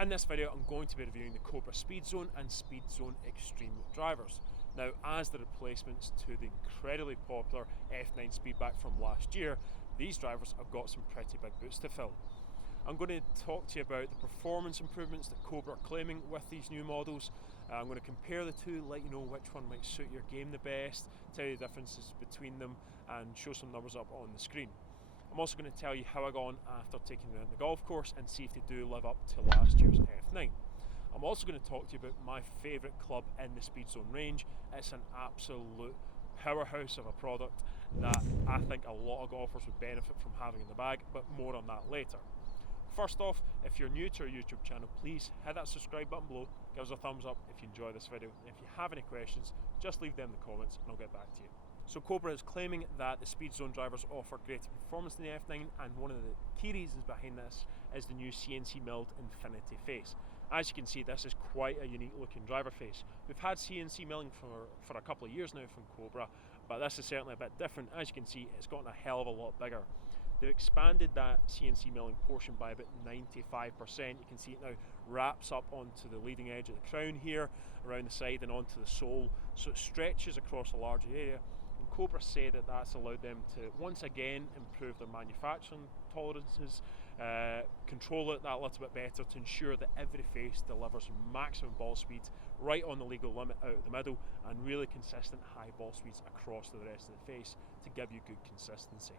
In this video I'm going to be reviewing the COBRA SPEEDZONE and SPEEDZONE XTREME drivers. Now, as the replacements to the incredibly popular F9 SPEEDBAK from last year, these drivers have got some pretty big boots to fill. I'm going to talk to you about the performance improvements that COBRA are claiming with these new models. I'm going to compare the two, let you know which one might suit your game the best, tell you the differences between them and show some numbers up on the screen. I'm also going to tell you how I got on after taking them around the golf course and see if they do live up to last year's F9. I'm also going to talk to you about my favourite club in the SPEEDZONE range. It's an absolute powerhouse of a product that I think a lot of golfers would benefit from having in the bag, but more on that later. First off, if you're new to our YouTube channel, please hit that subscribe button below, give us a thumbs up if you enjoy this video, and if you have any questions, just leave them in the comments and I'll get back to you. So COBRA is claiming that the SPEEDZONE drivers offer greater performance than the F9, and one of the key reasons behind this is the new CNC milled infinity face. As you can see, this is quite a unique looking driver face. We've had CNC milling for a couple of years now from COBRA, but this is certainly a bit different. As you can see, it's gotten a hell of a lot bigger. They've expanded that CNC milling portion by about 95%. You can see it now wraps up onto the leading edge of the crown here, around the side and onto the sole, so it stretches across a larger area. And COBRA say that that's allowed them to once again improve their manufacturing tolerances, control it that little bit better to ensure that every face delivers maximum ball speed right on the legal limit out of the middle, and really consistent high ball speeds across the rest of the face to give you good consistency.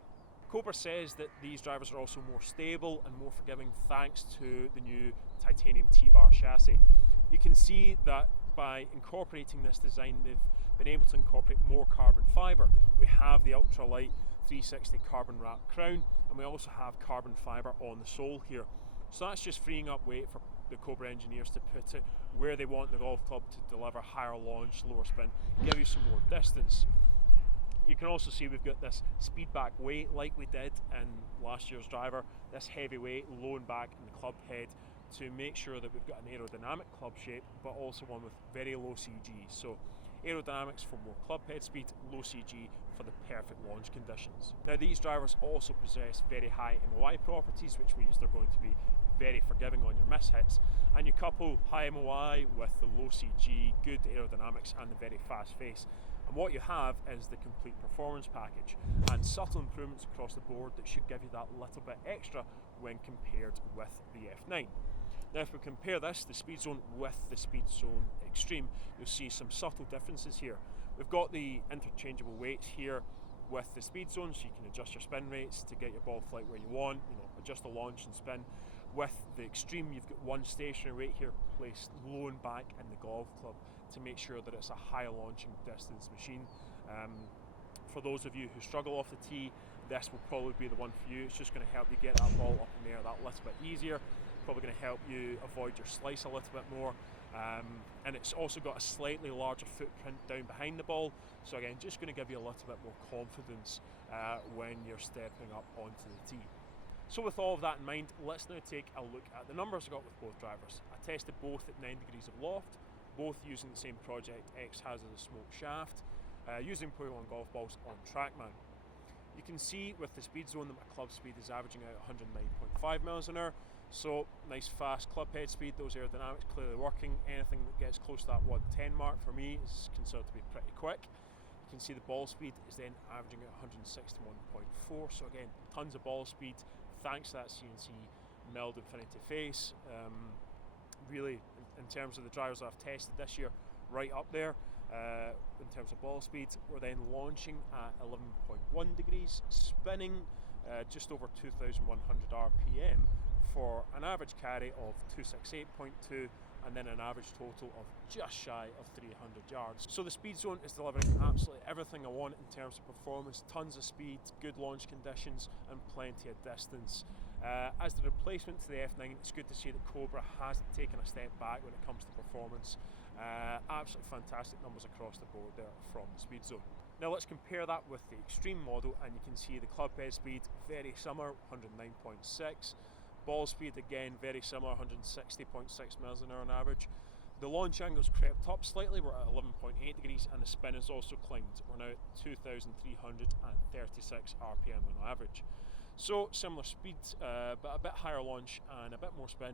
COBRA says that these drivers are also more stable and more forgiving thanks to the new titanium T-bar chassis. You can see that by incorporating this design, they've been able to incorporate more carbon fibre. We have the ultralight 360 carbon wrap crown, and we also have carbon fibre on the sole here. So that's just freeing up weight for the COBRA engineers to put it where they want the golf club to deliver higher launch, lower spin, give you some more distance. You can also see we've got this SPEEDBAK weight like we did in last year's driver, this heavy weight low and back in the club head to make sure that we've got an aerodynamic club shape, but also one with very low CG. So aerodynamics for more club head speed, low CG for the perfect launch conditions. Now, these drivers also possess very high MOI properties, which means they're going to be very forgiving on your mishits, and you couple high MOI with the low CG, good aerodynamics and the very fast face, and what you have is the complete performance package and subtle improvements across the board that should give you that little bit extra when compared with the F9. Now, if we compare this, the SPEEDZONE with the SPEEDZONE XTREME, you'll see some subtle differences here. We've got the interchangeable weights here with the SPEEDZONE, so you can adjust your spin rates to get your ball flight where you want, adjust the launch and spin. With the XTREME, you've got one stationary weight here placed low and back in the golf club to make sure that it's a high launching distance machine. For those of you who struggle off the tee, this will probably be the one for you. It's just going to help you get that ball up in the air that little bit easier, probably going to help you avoid your slice a little bit more, and it's also got a slightly larger footprint down behind the ball, so again, just going to give you a little bit more confidence when you're stepping up onto the tee. So with all of that in mind, let's now take a look at the numbers I got with both drivers. I tested both at 9 degrees of loft, both using the same Project X Hazardous Smoke shaft, using .1 golf balls on TrackMan. You can see with the SPEEDZONE that my club speed is averaging out 109.5 miles an hour, so nice fast club head speed, those aerodynamics clearly working. Anything that gets close to that 110 mark for me is considered to be pretty quick. You can see the ball speed is then averaging at 161.4, so again, tons of ball speed thanks to that CNC milled infinity face. Really, in terms of the drivers I've tested this year, right up there in terms of ball speed. We're then launching at 11.1 degrees, spinning just over 2,100 RPM for an average carry of 268.2, and then an average total of just shy of 300 yards. So the SPEEDZONE is delivering absolutely everything I want in terms of performance, tons of speed, good launch conditions and plenty of distance. As the replacement to the F9, it's good to see that COBRA hasn't taken a step back when it comes to performance. Absolutely fantastic numbers across the board there from the SPEEDZONE. Now let's compare that with the XTREME model, and you can see the club head speed very similar, 109.6. Ball speed again very similar, 160.6 miles an hour on average. The launch angle's crept up slightly, we're at 11.8 degrees, and the spin has also climbed. We're now at 2,336 RPM on average. So similar speed, but a bit higher launch and a bit more spin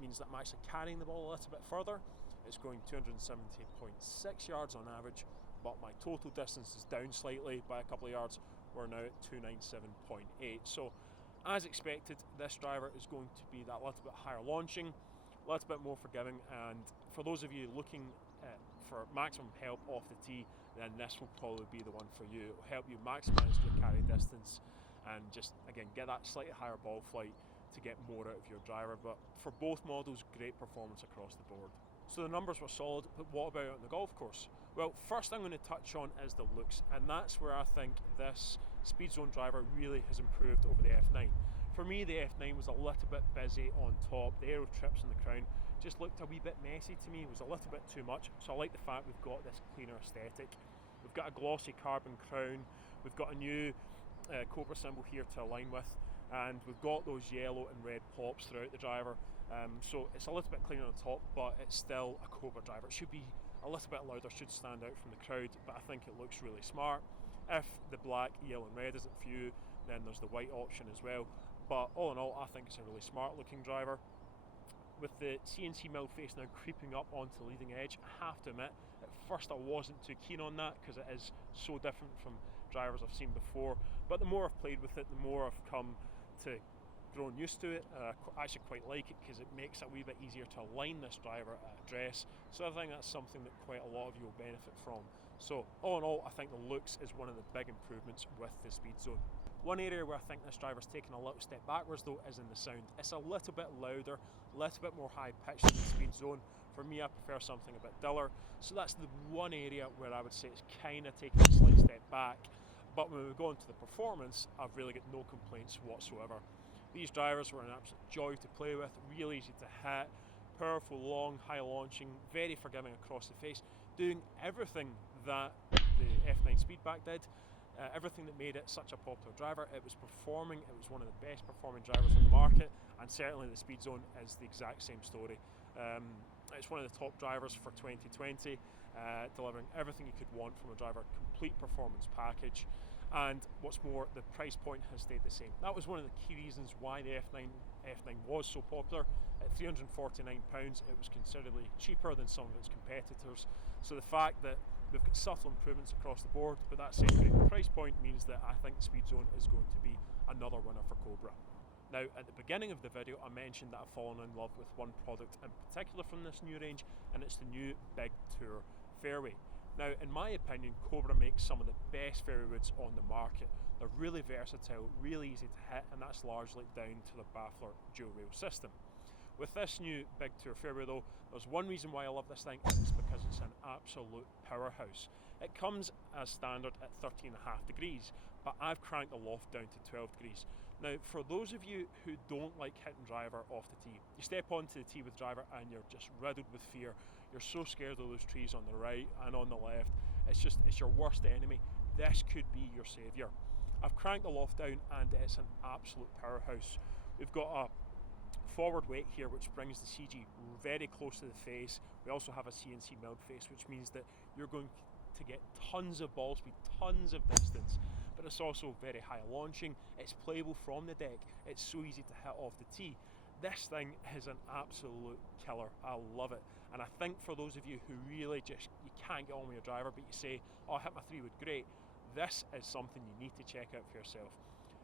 means that I'm actually carrying the ball a little bit further. It's going 270.6 yards on average, but my total distance is down slightly by a couple of yards. We're now at 297.8. So as expected, this driver is going to be that little bit higher launching, a little bit more forgiving, and for those of you looking for maximum help off the tee, then this will probably be the one for you. It will help you maximize your carry distance and just, again, get that slightly higher ball flight to get more out of your driver. But for both models, great performance across the board. So the numbers were solid, but what about on the golf course? Well, first I'm going to touch on is the looks, and that's where I think this SpeedZone driver really has improved over the F9. For me, the F9 was a little bit busy on top. The aero trips in the crown just looked a wee bit messy to me. It was a little bit too much, so I like the fact we've got this cleaner aesthetic. We've got a glossy carbon crown, we've got a new COBRA symbol here to align with, and we've got those yellow and red pops throughout the driver. So it's a little bit cleaner on top, but it's still a COBRA driver. It should be a little bit louder, should stand out from the crowd, but I think it looks really smart. If the black, yellow and red isn't for you, then there's the white option as well. But all in all, I think it's a really smart looking driver. With the CNC milled face now creeping up onto the leading edge, I have to admit, at first I wasn't too keen on that because it is so different from drivers I've seen before. But the more I've played with it, the more I've come to grown used to it. I actually quite like it because it makes it a wee bit easier to align this driver at address. So I think that's something that quite a lot of you will benefit from. So all in all, I think the looks is one of the big improvements with the SpeedZone. One area where I think this driver's taken a little step backwards though is in the sound. It's a little bit louder, a little bit more high pitched than the SpeedZone. For me, I prefer something a bit duller. So that's the one area where I would say it's kind of taken a slight step back. But when we go into the performance, I've really got no complaints whatsoever. These drivers were an absolute joy to play with, really easy to hit, powerful, long, high launching, very forgiving across the face, doing everything that the F9 Speedback did, everything that made it such a popular driver. It was performing, it was one of the best performing drivers on the market, and certainly the SpeedZone is the exact same story. It's one of the top drivers for 2020, delivering everything you could want from a driver, complete performance package. And what's more, the price point has stayed the same. That was one of the key reasons why the F9 was so popular. At £349, it was considerably cheaper than some of its competitors. So the fact that we've got subtle improvements across the board, but that same great price point means that I think the SpeedZone is going to be another winner for Cobra. Now, at the beginning of the video, I mentioned that I've fallen in love with one product in particular from this new range, and it's the new Big Tour fairway. Now, in my opinion, Cobra makes some of the best fairway woods on the market. They're really versatile, really easy to hit, and that's largely down to the baffler dual rail system. With this new Big Tour fairway though, there's one reason why I love this thing, and it's because it's an absolute powerhouse. It comes as standard at 13.5 degrees, but I've cranked the loft down to 12 degrees. Now, for those of you who don't like hitting driver off the tee, you step onto the tee with driver and you're just riddled with fear. You're so scared of those trees on the right and on the left. It's your worst enemy. This could be your saviour. I've cranked the loft down and it's an absolute powerhouse. We've got a forward weight here which brings the CG very close to the face. We also have a CNC milled face, which means that you're going to get tons of ball speed, tons of distance, but it's also very high launching. It's playable from the deck. It's so easy to hit off the tee. This thing is an absolute killer. I love it. And I think for those of you who really you can't get on with your driver, but you say, oh, I hit my 3-wood great, this is something you need to check out for yourself.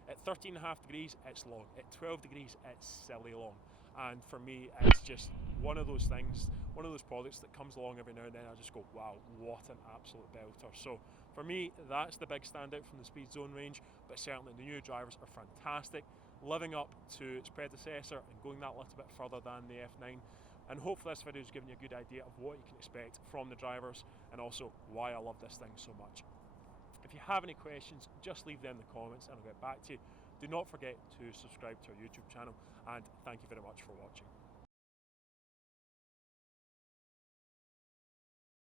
At 13.5 degrees, it's long. At 12 degrees, it's silly long. And for me, it's just one of those things, one of those products that comes along every now and then. I just go, wow, what an absolute belter. So for me, that's the big standout from the SpeedZone range, but certainly the new drivers are fantastic, living up to its predecessor and going that little bit further than the F9. And hopefully this video has given you a good idea of what you can expect from the drivers and also why I love this thing so much. If you have any questions, just leave them in the comments and I'll get back to you. Do not forget to subscribe to our YouTube channel, and thank you very much for watching.